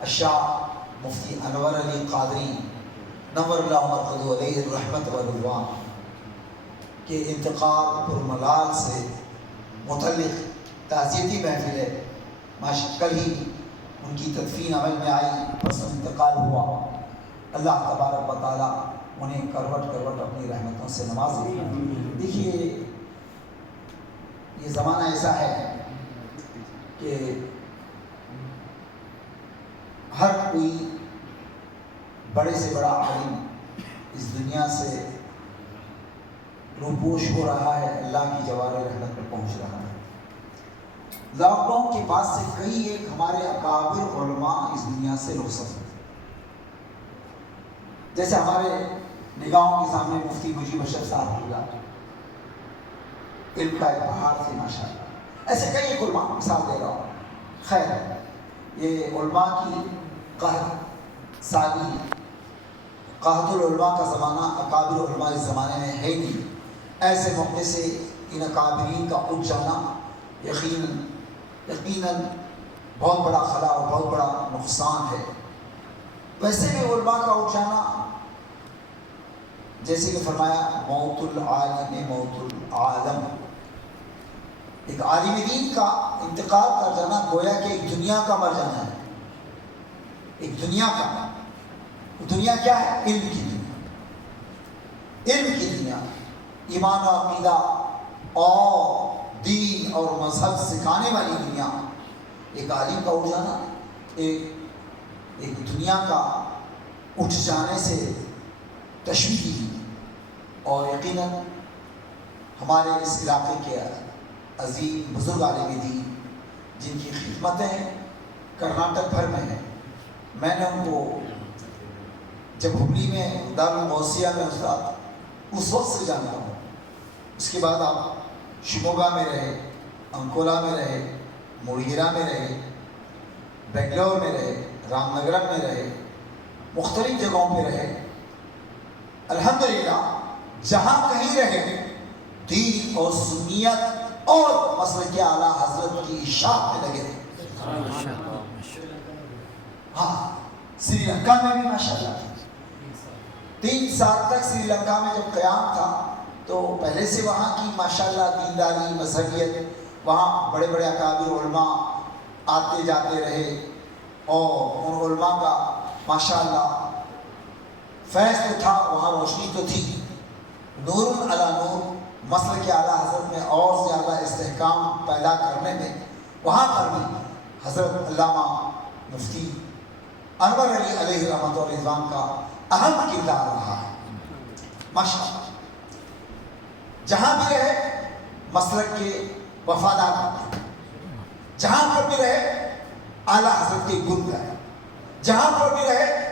الشاہ مفتی انور علی قادری نور اللہ مرقدہ علیہ الرحمت والرضوان کے انتقال پر ملال سے متعلق تعزیتی محفل ہے. کل ہی ان کی تدفین عمل میں آئی، پس انتقال ہوا. اللہ تبارک و تعالیٰ انہیں کروٹ کروٹ اپنی رحمتوں سے نوازے. دیکھیے یہ زمانہ ایسا ہے کہ ہر کوئی بڑے سے بڑا عالم اس دنیا سے روپوش ہو رہا ہے، اللہ کی جوار رحمت پر پہنچ رہا ہے. لاک ڈاؤن کے بعد سے کئی ایک ہمارے اکابر علماء اس دنیا سے رخصت ہوئے. جیسے ہمارے نگاہوں کے سامنے مفتی مجیب اشرف صاحب ہوگا، علم کا ایک پہاڑ سے ماشاء اللہ. ایسے کئی ایک علماء مثال دے رہا ہوں. خیر یہ علماء کی قحط سالی، قحط العلماء کا زمانہ اکابر علماء اس زمانے میں ہے نہیں. ایسے موقع سے ان اکابرین کا اٹھ جانا یقیناً بہت بڑا خلا اور بہت بڑا نقصان ہے. ویسے بھی علماء کا اٹھ جانا جیسے کہ فرمایا موت العالم موت العالم، ایک عالم دین کا انتقال کر جانا گویا کہ ایک دنیا کا مر جانا ہے. ایک دنیا کا، دنیا کیا ہے؟ علم کی دنیا. علم کی دنیا، ایمان و عقیدہ اور دین اور مذہب سکھانے والی دنیا. ایک عالم کا اٹھ جانا ایک دنیا کا اٹھ جانے سے تشویش دی. اور یقیناً ہمارے اس علاقے کے عظیم بزرگ عالم دین جن کی خدمتیں کرناٹک بھر میں ہیں، میں نے ان کو جب ہبلی میں دارالغوثیہ میں استاد اس وقت سے جانتا ہوں. اس کے بعد آپ شموگا میں رہے، انکولا میں رہے، موڑگیرا میں رہے، بنگلور میں رہے، رام نگرم میں رہے، مختلف جگہوں پہ رہے. الحمدللہ جہاں کہیں رہے دین اور سنیت اور مسلک اعلیٰ حضرت کی اشاعت میں لگے رہے. ہاں سری لنکا میں بھی ماشاءاللہ 3 سال تک سری لنکا میں جب قیام تھا تو پہلے سے وہاں کی ماشاءاللہ دینداری مذہبیت، وہاں بڑے بڑے اکابر علماء آتے جاتے رہے اور ان علماء کا ماشاءاللہ فیض تو تھا، وہاں روشنی تو تھی. نور علی نور مسلک اعلیٰ حضرت میں اور زیادہ استحکام پیدا کرنے میں وہاں پر بھی حضرت علامہ مفتی انور علی علیہ رحمۃ و رضوان کا اہم کردار رہا ہے ماشاءاللہ. جہاں بھی رہے مسلک کے وفادار، جہاں پر بھی رہے اعلیٰ حضرت کے گن گئے، جہاں پر بھی رہے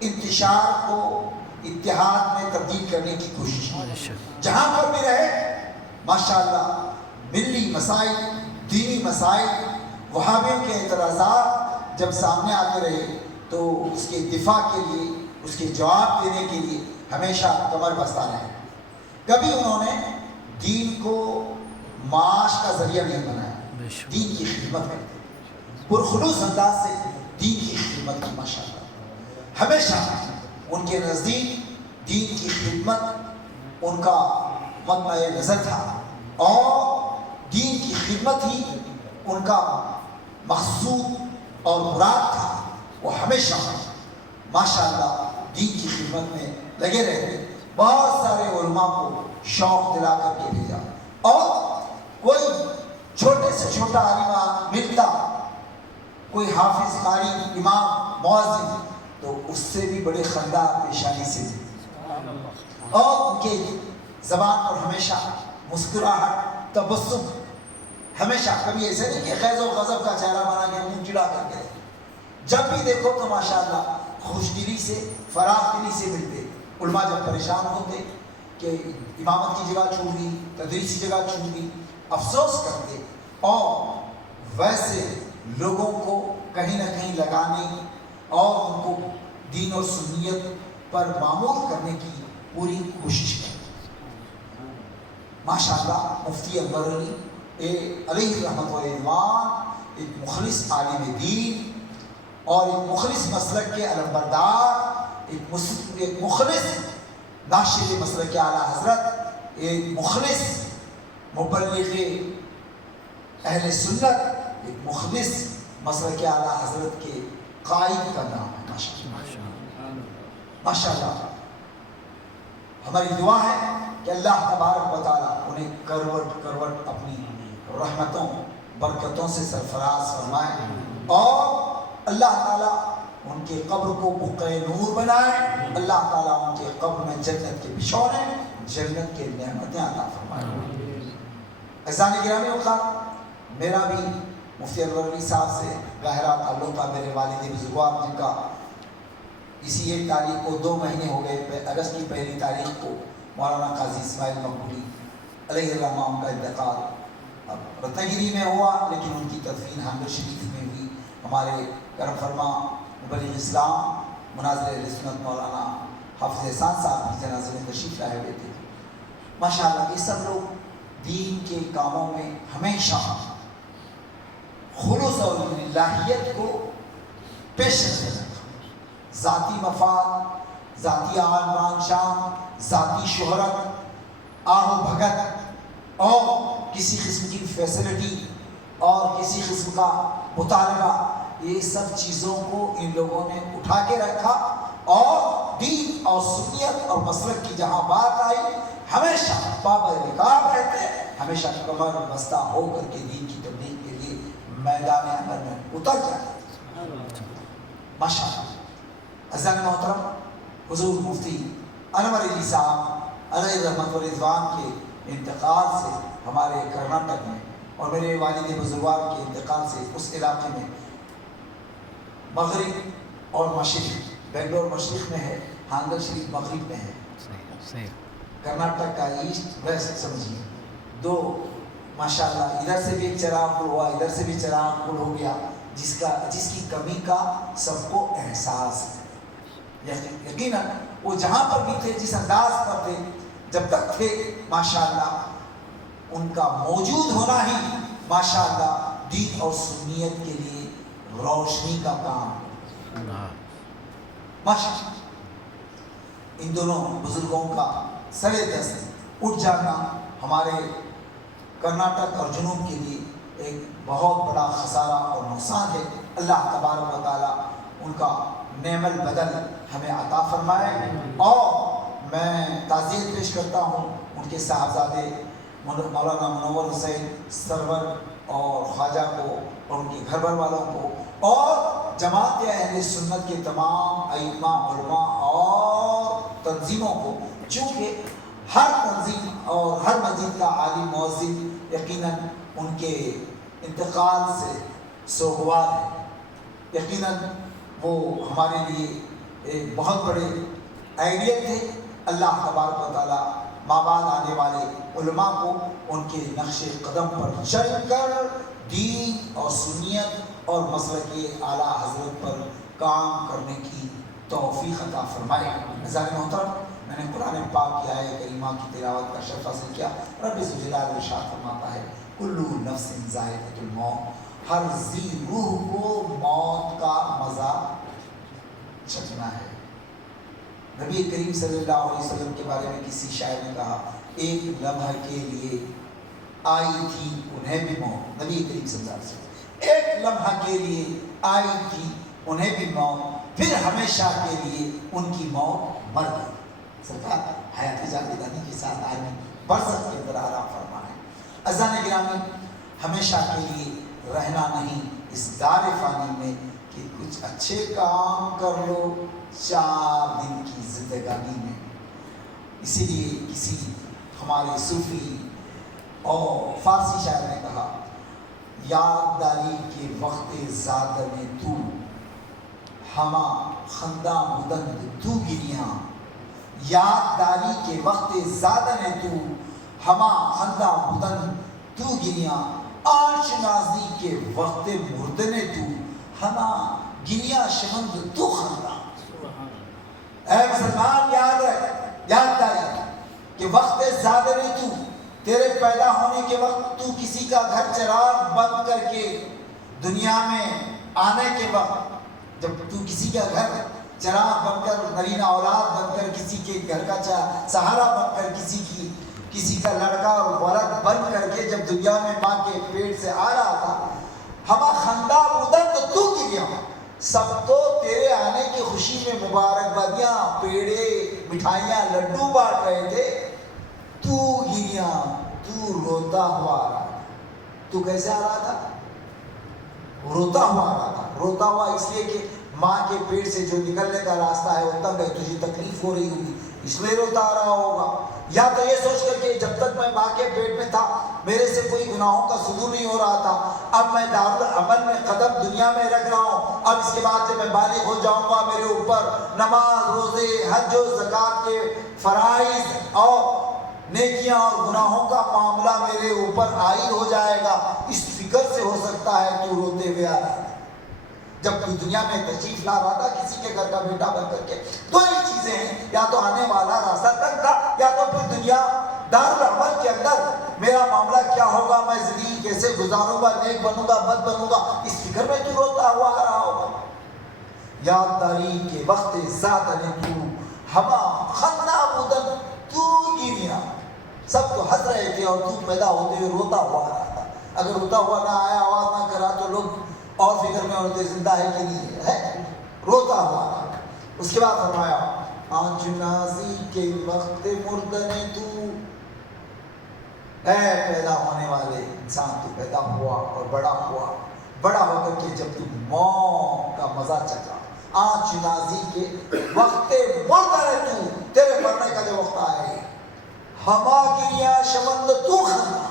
انتشار کو اتحاد میں تبدیل کرنے کی کوشش کی، جہاں پر بھی رہے ماشاءاللہ ملی مسائل، دینی مسائل، وہابیوں کے اعتراضات جب سامنے آتے رہے تو اس کے دفاع کے لیے، اس کے جواب دینے کے لیے ہمیشہ کمر بستہ رہے. کبھی انہوں نے دین کو معاش کا ذریعہ نہیں بنایا، دین کی خدمت کرتے، پرخلوص انداز سے دین کی خدمت کی ماشاءاللہ. ہمیشہ ان کے نزدیک دین کی خدمت ان کا مطمع نظر تھا اور دین کی خدمت ہی ان کا مقصود اور مراد تھا. وہ ہمیشہ ماشاءاللہ دین کی خدمت میں لگے رہتے. بہت سارے علماء کو شوق دلا کر کے بھیجا اور کوئی چھوٹے سے چھوٹا عالم ملتا، کوئی حافظ قاری امام مؤذن، تو اس سے بھی بڑے خندہ پیشانی سے اور ان کے زبان پر ہمیشہ مسکراہٹ، تبسم، ہمیشہ کبھی ایسے نہیں کہ خیز و غضب کا چہرہ بنا کے منہ چڑا کر کے. جب بھی دیکھو تو ماشاءاللہ خوش دلی سے، فراخ دلی سے ملتے. علماء جب پریشان ہوتے کہ امامت کی جگہ چھوٹ گئی، تدریس کی جگہ چھوٹ گئی، افسوس کرتے اور ویسے لوگوں کو کہیں نہ کہیں لگانے اور ان کو دین اور سنیت پر معمور کرنے کی پوری کوشش کرتے. ماشاءاللہ مفتی انور علی علیہ رحمۃ و رضوان ایک مخلص عالم دین اور ایک مخلص مسلک کے علمبردار، ایک مخلص ناشر مسلک کے اعلیٰ حضرت، ایک مخلص مبلغ اہل سنت، ایک مخلص مسلک کے اعلیٰ حضرت کے قائد کا نام ہے ماشاءاللہ۔ ہماری دعا ہے کہ اللہ تبارک و تعالیٰ انہیں کروٹ کروٹ اپنی رحمتوں برکتوں سے سرفراز فرمائے، اور اللہ تعالیٰ ان کے قبر کو بقعہ نور بنائے، اللہ تعالیٰ ان کے قبر میں جنت کے بچھونے، جنت کے نعمتیں عطا فرمائے۔ عزیزان گرامی اوقات، میرا بھی مفتی انور علی صاحب سے گہرا تعلق تھا، میرے والد بزرگوار جن کا اسی 1 تاریخ کو 2 مہینے ہو گئے، اگست کی 1 تاریخ کو مولانا قاضی اسماعیل مقبولی علیہ الرحمہ ان کا انتقال اب رتنگیری میں ہوا، لیکن ان کی تدفین حامد شریف میں ہوئی۔ ہمارے کرم فرما مبلغ اسلام مناظر اہل سنت مولانا حافظ احسان صاحب کی جنازے میں تشریف لائے ہوئے تھے۔ ماشاءاللہ یہ سب لوگ دین کے کاموں میں ہمیشہ خلوص اور الہیت کو پیش نظر رکھا، ذاتی مفاد، ذاتی آن شان، ذاتی شہرت، آہ و بھگت اور کسی قسم کی فیسلٹی اور کسی قسم کا مطالبہ، یہ سب چیزوں کو ان لوگوں نے اٹھا کے رکھا، اور دین اور سنیت اور مسلک کی جہاں بات آئی ہمیشہ پابند رکاب رہتے، ہمیشہ کمر بستہ ہو کر کے دین کی تبلیغ کے لیے میدان عمل میں اتر جاتے۔ ماشاءاللہ عزیزان محترم، حضور مفتی انور علی صاحب علیہ رحمت و رضوان کے انتقال سے ہمارے کرناٹک میں، اور میرے والد بزرگوار کے انتقال سے اس علاقے میں مغرب اور مشرق، بنگلور مشرق میں ہے، ہانگل شریف مغرب میں ہے، کرناٹک کا ایسٹ ویسٹ سمجھیے 2 ماشاءاللہ، ادھر سے بھی چراغ پل ہوا، ادھر سے بھی چراغ پل ہو گیا، جس کی کمی کا سب کو احساس ہے۔ یقیناً وہ جہاں پر بھی تھے، جس انداز پر تھے، جب تک تھے ماشاءاللہ ان کا موجود ہونا ہی ماشاءاللہ دین اور سنیت کے لیے روشنی کا کام ماشاءاللہ۔ ان دونوں بزرگوں کا سرے دست اٹھ جانا ہمارے کرناٹک اور جنوب کے لیے ایک بہت بڑا خسارہ اور نقصان ہے۔ اللہ تبارک و تعالیٰ ان کا نعم البدل ہمیں عطا فرمائے، اور میں تعزیت پیش کرتا ہوں ان کے صاحبزادے مولانا منور حسین سرور اور خواجہ کو اور ان کے گھر بار والوں کو، اور جماعت اہل سنت کے تمام ائمہ علماء اور تنظیموں کو، چونکہ ہر تنظیم اور ہر مسجد کا عالم مؤذن یقیناً ان کے انتقال سے سوگوار ہے۔ یقیناً وہ ہمارے لیے ایک بہت بڑے آئیڈیل تھے۔ اللہ تبارک و تعالیٰ مابعد آنے والے علماء کو ان کے نقش قدم پر چل کر دین اور سنیت اور مسلک اعلیٰ حضرت پر کام کرنے کی توفیق عطا فرمائے۔ عزیزان محترم، میں نے قرآن پاک کی آیت کریمہ کی تلاوت کا شرف حاصل کیا۔ رب ذوالجلال ارشاد فرماتا ہے، کلُّ نفس ذائقۃ الموت، ہر ذی روح کو موت کا مزہ چکھنا ہے۔ نبی کریم صلی اللہ علیہ وسلم کے بارے میں کسی شاعر نے کہا، ایک لمحہ کے لیے آئی تھی انہیں بھی موت۔ نبی کریم صلی اللہ علیہ وسلم ایک لمحہ کے لیے آئی تھی انہیں بھی موت، پھر ہمیشہ کے لیے ان کی موت مر گئی۔ سرکار حیات جاویدانی کے ساتھ آدمی برزخ کے اندر آرام فرما ہے۔ عزیزان گرامی، ہمیشہ کے لیے رہنا نہیں اس دار فانی میں کہ کچھ اچھے کام کر لو 4 دن کی زندگانی میں۔ اسی لیے کسی ہمارے صوفی اور فارسی شاعر نے کہا، یاد داری کے وقت زادن تو ہما خندہ مدند تو گریاں، یاد داری کے وقت زادن تو ہما خندہ مدند تو گریاں، آشنازی کے وقت مردن تو ہما گریاں شمند تو خندہ۔ اے مسلمان، یاد رکھ، یاد داری کہ وقت زادن تو، تیرے پیدا ہونے کے وقت تو کسی کا گھر چراغ بند کر کے دنیا میں آنے کے وقت جب تو کسی کا گھر چراغ بن کر، نرینہ اولاد بن کر، کسی کے گھر کا سہارا بن کر، کسی کا لڑکا اور ولد بن کر کے جب دنیا میں ماں کے پیٹ سے آ رہا تھا، ہما خندہ بودن تو گریا، سب تو تیرے آنے کی خوشی میں مبارکبادیاں، پیڑے، مٹھائیاں، لڈو بانٹ رہے تھے، تو گریا، تو روتا ہوا آ رہا تھا۔ تو کیسے آ رہا تھا؟ روتا ہوا آ رہا تھا۔ روتا ہوا اس لیے کہ ماں کے پیٹ سے جو نکلنے کا راستہ ہے وہ تنگ ہے، تجھے تکلیف ہو رہی ہوگی، اس لیے روتا آ رہا ہوگا۔ یا تو یہ سوچ کر کہ جب تک میں ماں کے پیٹ میں تھا میرے سے کوئی گناہوں کا صدور نہیں ہو رہا تھا، اب میں دارالعمل میں قدم دنیا میں رکھ رہا ہوں، اب اس کے بعد جب میں بالغ ہو جاؤں گا میرے اوپر نماز، روزے، حج و زکوٰۃ کے فرائض اور نیکیاں اور گناہوں کا معاملہ میرے اوپر عائد ہو جائے گا، اس فکر سے ہو سکتا ہے تو روتے ہوئے آ رہا ہے۔ جب تو دنیا میں تشریف لا رہا تھا کسی کے گھر کا بیٹا بن کر کے، دو ہی چیزیں ہیں، یا تو آنے والا راستہ تنگ تھا، یا تو پھر دنیا دارالعمل کے اندر میرا معاملہ کیا ہوگا، میں زندگی کیسے گزاروں گا، نیک بنوں گا، بد بنوں گا، اس فکر میں تو روتا ہوا آ رہا ہوگا۔ یاد داری کے وقت ذات نے تو ہما خندہ بودن تو گریا، سب تو ہنس رہے تھے اور تو پیدا ہوتے ہوئے روتا ہوا آ رہا تھا۔ اگر روتا ہوا نہ آیا، آواز نہ کرا تو لوگ اور فکر میں ہوتے زندہ ہے کہ نہیں ہے، روتا ہوا۔ اس کے بعد فرمایا آنچ نازی کے وقت مردنے تو، اے پیدا ہونے والے انسان، تو پیدا ہوا اور بڑا ہوا، بڑا ہو کر کے جب تو موت کا مزہ چکا، آنچ نازی کے وقت مردنے تو، تیرے مرنے کا جو وقت آئے، ہما گریا شمند تو خندہ،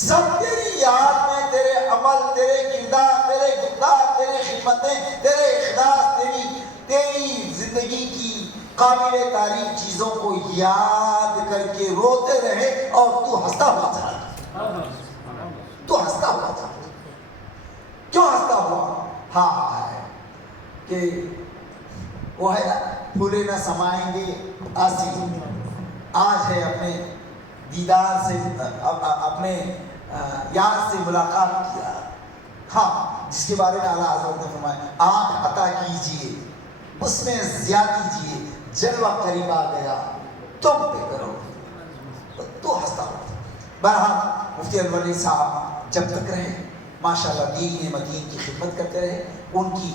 سب تیری یاد میں، تیرے عمل، تیرے کردار، تیرے گفتار، تیرے خدمتیں، تیرے اخلاص، تیری زندگی کی قابل تعریف چیزوں کو یاد کر کے روتے رہے اور تو ہنستا ہوا چلا۔ تو ہنستا ہوا چلا، کیوں ہنستا ہوا؟ ہاں ہے کہ وہ ہے نا، پھولے نہ سمائیں گے آسی، آج ہے اپنے دیدار سے، اپنے یار سے ملاقات کیا، ہاں، جس کے بارے میں اعلیٰ حضرت نے فرمایا آنکھ عطا کیجئے، اس میں ضیاء کیجئے، جلوہ قریب آ گیا تم پہ کرو، تو ہنستا ہوا۔ بہرحال مفتی انور علی صاحب جب تک رہے ماشاءاللہ دین مدین کی خدمت کرتے رہے، ان کی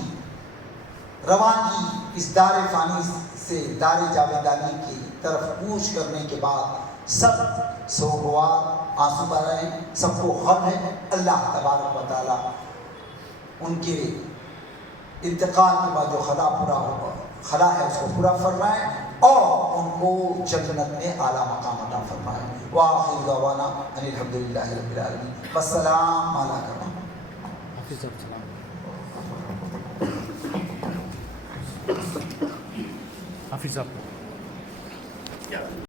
روانگی اس دار فانی سے دار جاویدانی کی طرف کوچ کرنے کے بعد سب سوگوار، آنسو بہ رہے ہیں، سب کو غم ہے۔ اللہ تبارک و تعالیٰ ان کے انتقال کے بعد جو خلا ہے اس کو پورا فرمائے اور ان کو جنت میں اعلیٰ مقام عطا فرمائے۔ وآخر دعوانا ان الحمدللہ رب العالمین، والسلام علیکم۔ حافظ صاحب